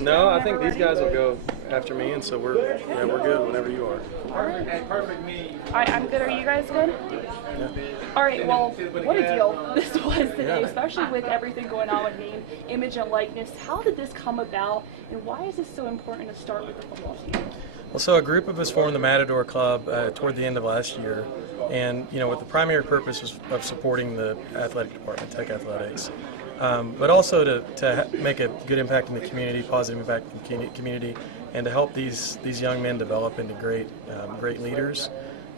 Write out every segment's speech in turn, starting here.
No, I think these guys will go after me, and so we're good whenever you are. All right, I'm good. Are you guys good? Yeah. All right, well, what a deal this was today, Yeah. especially with everything going on with name, image, and likeness. How did this come about, and why is this so important to start with the football team? Well, so a group of us formed the Matador Club toward the end of last year, and with the primary purpose of supporting the athletic department, Tech Athletics, but also to make a good impact in the community, positive impact in the community, and to help these young men develop into great leaders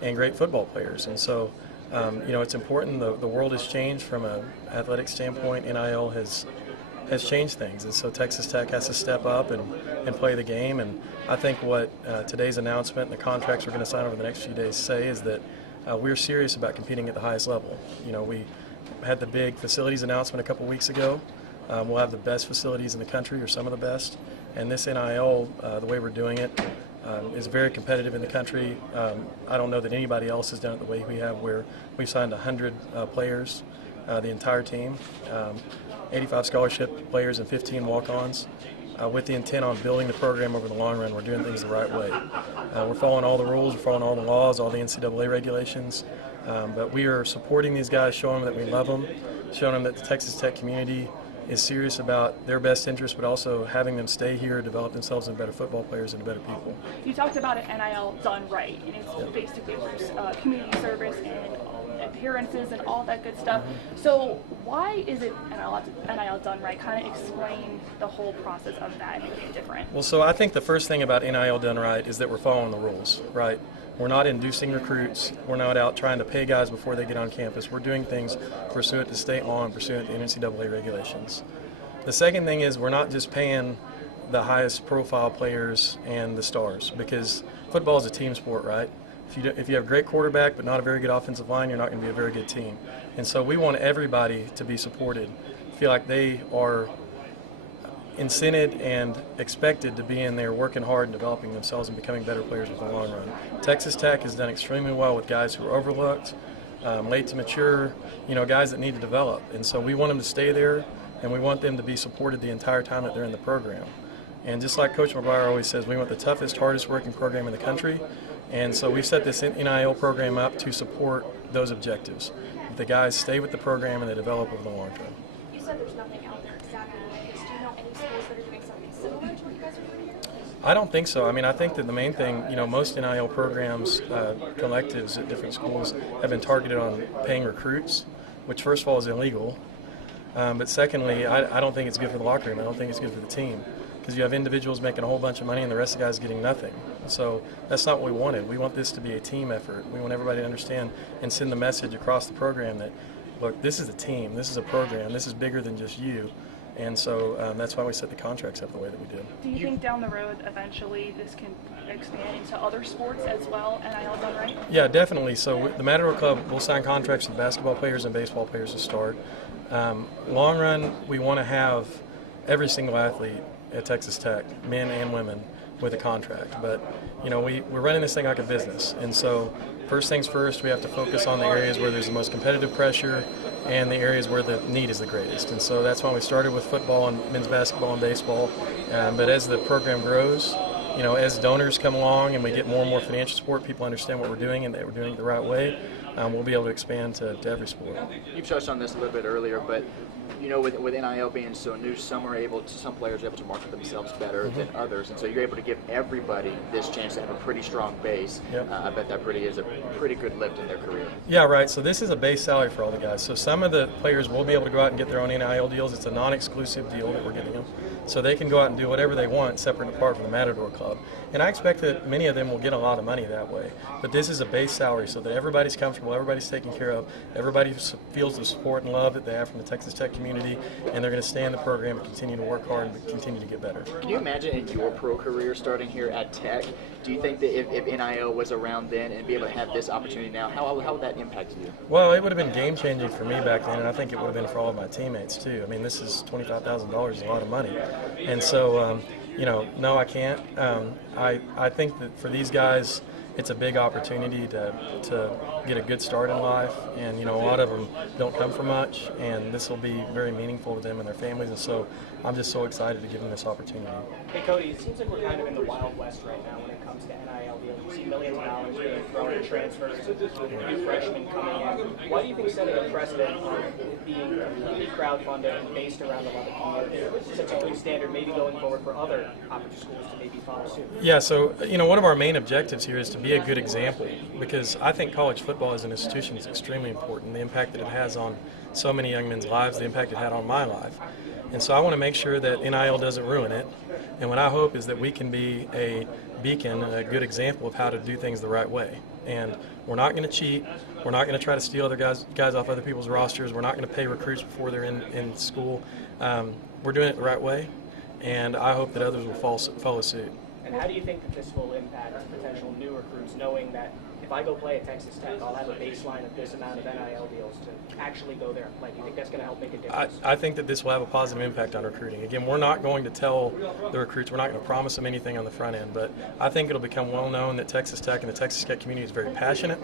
and great football players. And so, it's important. The world has changed from an athletic standpoint. NIL has changed things, and so Texas Tech has to step up and play the game. And I think what today's announcement and the contracts we're going to sign over the next few days say is that we're serious about competing at the highest level. We had the big facilities announcement a couple weeks ago. We'll have the best facilities in the country, or some of the best, and this NIL, the way we're doing it, is very competitive in the country. I don't know that anybody else has done it the way we have, where we've signed 100 players, the entire team. 85 scholarship players and 15 walk-ons, with the intent on building the program over the long run. We're doing things the right way. We're following all the rules, we're following all the laws, all the NCAA regulations, but we are supporting these guys, showing them that we love them, showing them that the Texas Tech community is serious about their best interest, but also having them stay here, develop themselves into better football players and better people. You talked about an NIL done right, and it's basically community service and appearances and all that good stuff. So why is it NIL done right? Kind of explain the whole process of that and make it different. Well, so I think the first thing about NIL done right is that we're following the rules, right? We're not inducing recruits. We're not out trying to pay guys before they get on campus. We're doing things pursuant to state law and pursuant to NCAA regulations. The second thing is we're not just paying the highest profile players and the stars, because football is a team sport, right? If you have a great quarterback but not a very good offensive line, you're not going to be a very good team. And so we want everybody to be supported, feel like they are incented and expected to be in there working hard and developing themselves and becoming better players in the long run. Texas Tech has done extremely well with guys who are overlooked, late to mature, guys that need to develop. And so we want them to stay there, and we want them to be supported the entire time that they're in the program. And just like Coach McGuire always says, we want the toughest, hardest working program in the country. And so we've set this NIL program up to support those objectives. The guys stay with the program and they develop over the long term. You said there's nothing out there exactly like this. Do you know any schools that are doing something similar to what you guys are doing here? I don't think so. I think that the main thing, most NIL programs, collectives at different schools have been targeted on paying recruits, which first of all is illegal. But secondly, I don't think it's good for the locker room. I don't think it's good for the team, because you have individuals making a whole bunch of money and the rest of the guys getting nothing. So that's not what we wanted. We want this to be a team effort. We want everybody to understand and send the message across the program that, look, this is a team, this is a program, this is bigger than just you. And so that's why we set the contracts up the way that we did. Do you think down the road, eventually, this can expand into other sports as well, NIL done right? Yeah, definitely. So the Matador Club will sign contracts with basketball players and baseball players to start. Long run, we want to have every single athlete at Texas Tech, men and women, with a contract. But we're running this thing like a business, and so first things first, we have to focus on the areas where there's the most competitive pressure and the areas where the need is the greatest. And so that's why we started with football and men's basketball and baseball. But as the program grows, as donors come along and we get more and more financial support, people understand what we're doing and that we're doing it the right way, we'll be able to expand to every sport. You touched on this a little bit earlier, but with NIL being so new, some players are able to market themselves better than others, and so you're able to give everybody this chance to have a pretty strong base. Yep. I bet that is a pretty good lift in their career. Yeah, right. So this is a base salary for all the guys. So some of the players will be able to go out and get their own NIL deals. It's a non-exclusive deal that we're giving them. So they can go out and do whatever they want, separate and apart from the Matador Club. And I expect that many of them will get a lot of money that way. But this is a base salary so that everybody's comfortable, everybody's taken care of, everybody feels the support and love that they have from the Texas Tech community, and they're going to stay in the program and continue to work hard and continue to get better. Can you imagine in your pro career starting here at Tech, do you think that if NIL was around then and be able to have this opportunity now, how would that impact you? Well, it would have been game-changing for me back then, and I think it would have been for all of my teammates too. This is $25,000 is a lot of money. And so, no, I can't. I think that for these guys, it's a big opportunity to get a good start in life. And, a lot of them don't come from much, and this will be very meaningful to them and their families. And so I'm just so excited to give them this opportunity. Hey Cody, it seems like we're kind of in the Wild West right now when it comes to NIL deals. You see millions of dollars being thrown at transfers, new freshmen coming in. Why do you think setting a precedent on being completely crowdfunded and based around the Lubbock community sets a good standard, maybe going forward for other opportunity schools to maybe follow suit? Yeah, so one of our main objectives here is to be a good example, because I think college football as an institution is extremely important. The impact that it has on so many young men's lives, the impact it had on my life. And so I want to make sure that NIL doesn't ruin it. And what I hope is that we can be a beacon, a good example of how to do things the right way. And we're not going to cheat. We're not going to try to steal other guys off other people's rosters. We're not going to pay recruits before they're in school. We're doing it the right way, and I hope that others will follow suit. And how do you think that this will impact potential new recruits, knowing that if I go play at Texas Tech, I'll have a baseline of this amount of NIL deals to actually go there and play? Do you think that's going to help make a difference? I think that this will have a positive impact on recruiting. Again, we're not going to tell the recruits, we're not going to promise them anything on the front end, but I think it'll become well known that Texas Tech and the Texas Tech community is very passionate,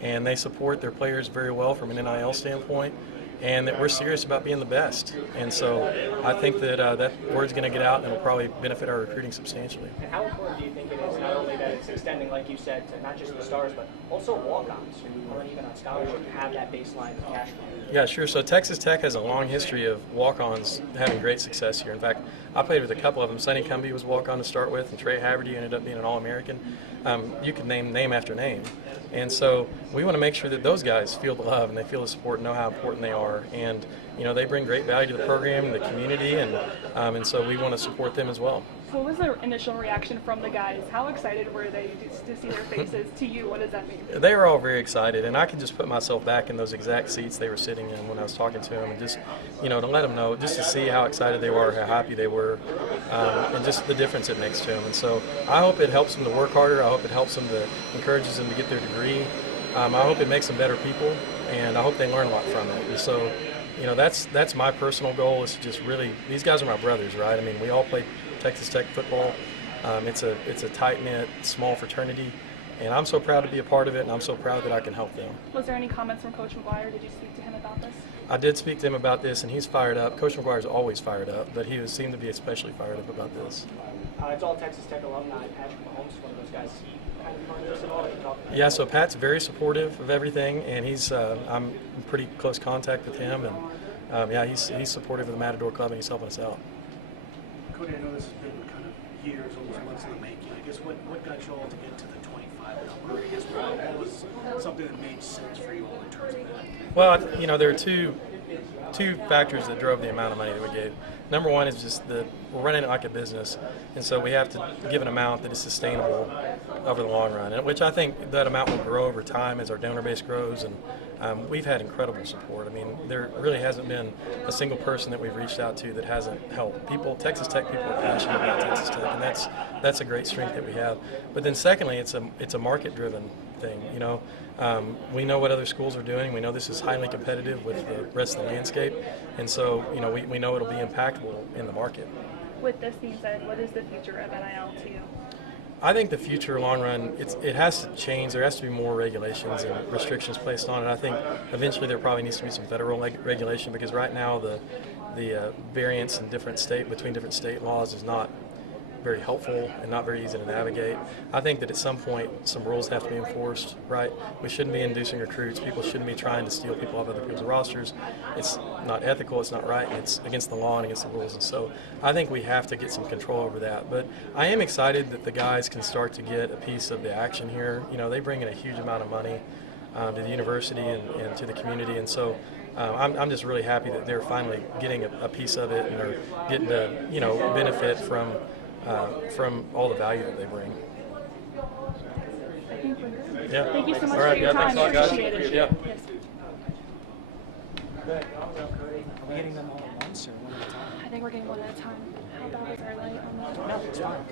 and they support their players very well from an NIL standpoint, and that we're serious about being the best. And so I think that that word's going to get out, and it'll probably benefit our recruiting substantially. And how important do you think it is, not only that it's extending, like you said, to not just the stars, but also walk-ons who aren't even on scholarship to have that baseline of cash flow? Yeah, sure. So Texas Tech has a long history of walk-ons having great success here. In fact, I played with a couple of them. Sonny Cumbie was a walk-on to start with, and Trey Haverty ended up being an All-American. You could name after name. And so we want to make sure that those guys feel the love and they feel the support and know how important they are. And, they bring great value to the program and the community, and so we want to support them as well. So what was their initial reaction from the guys? How excited were they to see their faces? To you, what does that mean? They were all very excited, and I could just put myself back in those exact seats they were sitting in when I was talking to them, and just, to let them know, just to see how excited they were, how happy they were, and just the difference it makes to them. And so I hope it helps them to work harder. I hope it helps them to encourages them to get their degree. I hope it makes them better people, and I hope they learn a lot from it. And so, that's my personal goal, is to just really, these guys are my brothers, right? I mean, we all play Texas Tech football. It's a tight-knit, small fraternity, and I'm so proud to be a part of it, and I'm so proud that I can help them. Was there any comments from Coach McGuire? Did you speak to him about this? I did speak to him about this, and he's fired up. Coach McGuire's always fired up, but he seemed to be especially fired up about this. It's all Texas Tech alumni. Patrick Mahomes, one of those guys. Kind of part of this at all? Yeah, so Pat's very supportive of everything, and I'm in pretty close contact with him, and he's supportive of the Matador Club, and he's helping us out. Cody, I know this has been kind of years, almost months in the making. I guess what got you all to get to the 25 number? I guess what was something that made sense for you all in terms of that? Well, there are two factors that drove the amount of money that we gave. Number one is just that we're running it like a business, and so we have to give an amount that is sustainable over the long run, and which I think that amount will grow over time as our donor base grows, and we've had incredible support. I mean, there really hasn't been a single person that we've reached out to that hasn't helped. Texas Tech people are passionate about Texas Tech, and that's a great strength that we have. But then secondly, it's a market-driven thing. We know what other schools are doing. We know this is highly competitive with the rest of the landscape, and so we know it'll be impactful in the market. With this being said, what is the future of NIL to you? I think the future, long run, it has to change. There has to be more regulations and restrictions placed on it. I think eventually there probably needs to be some federal regulation, because right now the variance in between different state laws is not very helpful and not very easy to navigate. I think that at some point some rules have to be enforced, right? We shouldn't be inducing recruits. People shouldn't be trying to steal people off other people's rosters. It's not ethical, it's not right, and it's against the law and against the rules. And so I think we have to get some control over that. But I am excited that the guys can start to get a piece of the action here. They bring in a huge amount of money to the university and to the community, and so I'm just really happy that they're finally getting a piece of it and are getting to benefit from all the value that they bring. I think we're good. Yeah. Thank you so much All right, for your time. thanks a lot, guys. Appreciate it. Yeah. Yes. Good. Are we getting them all at once or one at a time? I think we're getting one at a time. How bad is our light on that? No, it's fine.